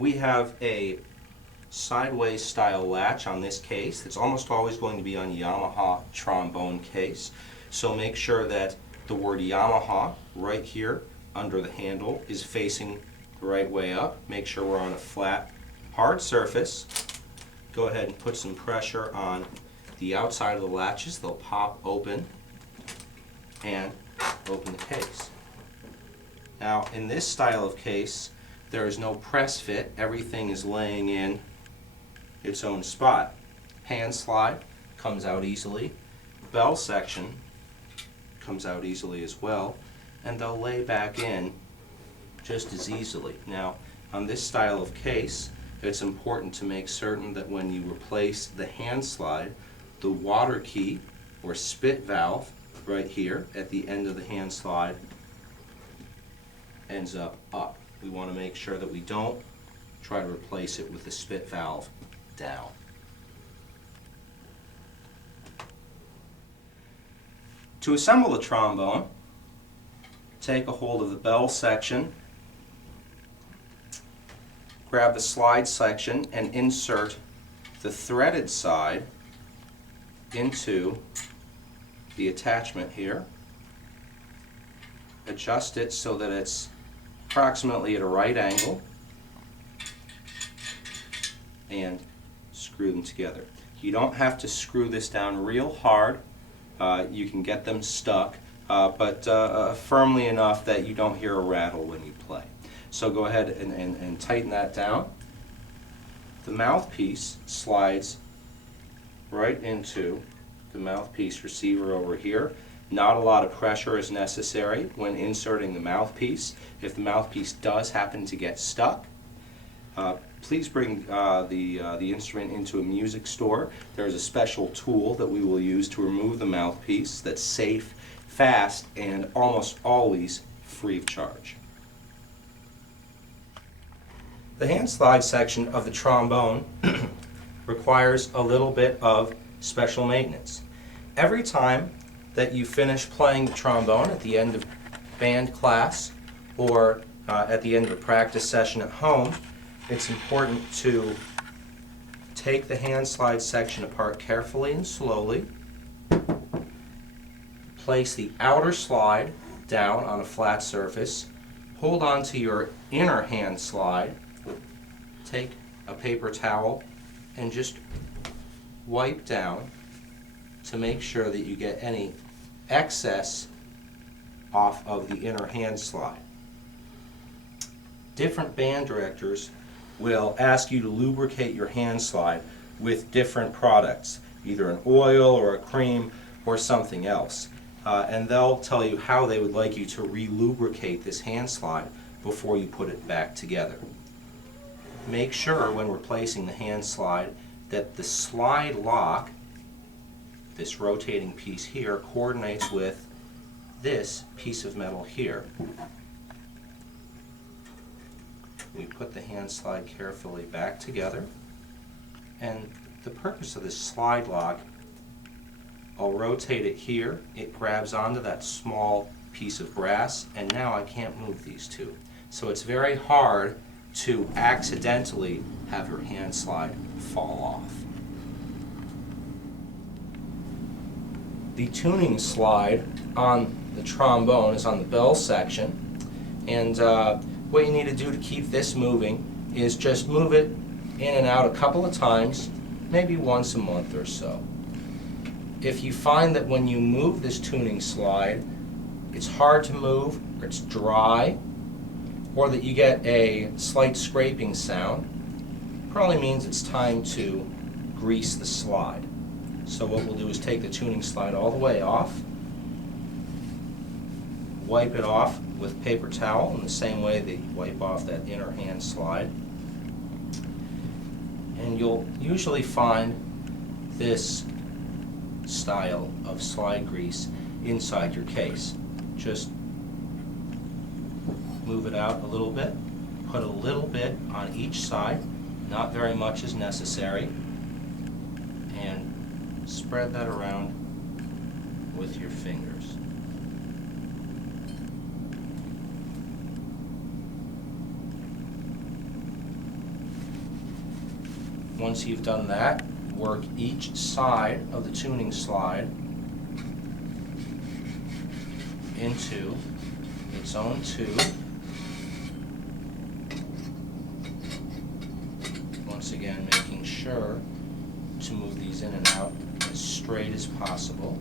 We have a sideways style latch on this case. It's almost always going to be on Yamaha trombone case. So make sure that the word Yamaha right here under the handle is facing the right way up. Make sure we're on a flat, hard surface. Go ahead and put some pressure on the outside of the latches. They'll pop open and open the case. Now in this style of case, there is no press fit. Everything is laying in its own spot. Hand slide comes out easily. Bell section comes out easily as well, and they'll lay back in just as easily. Now on this style of case, it's important to make certain that when you replace the hand slide, the water key or spit valve right here at the end of the hand slide ends up. We want to make sure that we don't try to replace it with the spit valve down. To assemble the trombone, take a hold of the bell section, grab the slide section and insert the threaded side into the attachment here. Adjust it so that it's approximately at a right angle and screw them together. You don't have to screw this down real hard. You can get them stuck, but firmly enough that you don't hear a rattle when you play. So go ahead and tighten that down. The mouthpiece slides right into the mouthpiece receiver over here. Not a lot of pressure is necessary when inserting the mouthpiece. If the mouthpiece does happen to get stuck, please bring the instrument into a music store. There is a special tool that we will use to remove the mouthpiece that's safe, fast, and almost always free of charge. The hand slide section of the trombone requires a little bit of special maintenance. Every time that you finish playing the trombone at the end of band class or at the end of a practice session at home, it's important to take the hand slide section apart carefully and slowly, place the outer slide down on a flat surface, hold on to your inner hand slide, take a paper towel and just wipe down to make sure that you get any excess off of the inner hand slide. Different band directors will ask you to lubricate your hand slide with different products, either an oil or a cream or something else. And they'll tell you how they would like you to re-lubricate this hand slide before you put it back together. Make sure when replacing the hand slide that the slide lock, this rotating piece here, coordinates with this piece of metal here. We put the hand slide carefully back together, and the purpose of this slide lock, I'll rotate it here, it grabs onto that small piece of brass, and now I can't move these two. So it's very hard to accidentally have your hand slide fall off. The tuning slide on the trombone is on the bell section, and what you need to do to keep this moving is just move it in and out a couple of times, maybe once a month or so. If you find that when you move this tuning slide it's hard to move, or it's dry, or that you get a slight scraping sound, probably means it's time to grease the slide. So what we'll do is take the tuning slide all the way off, wipe it off with paper towel in the same way that you wipe off that inner hand slide. And you'll usually find this style of slide grease inside your case. Just move it out a little bit, put a little bit on each side, not very much is necessary, and spread that around with your fingers. Once you've done that, work each side of the tuning slide into its own tube. Once again, making sure to move these in and out as straight as possible.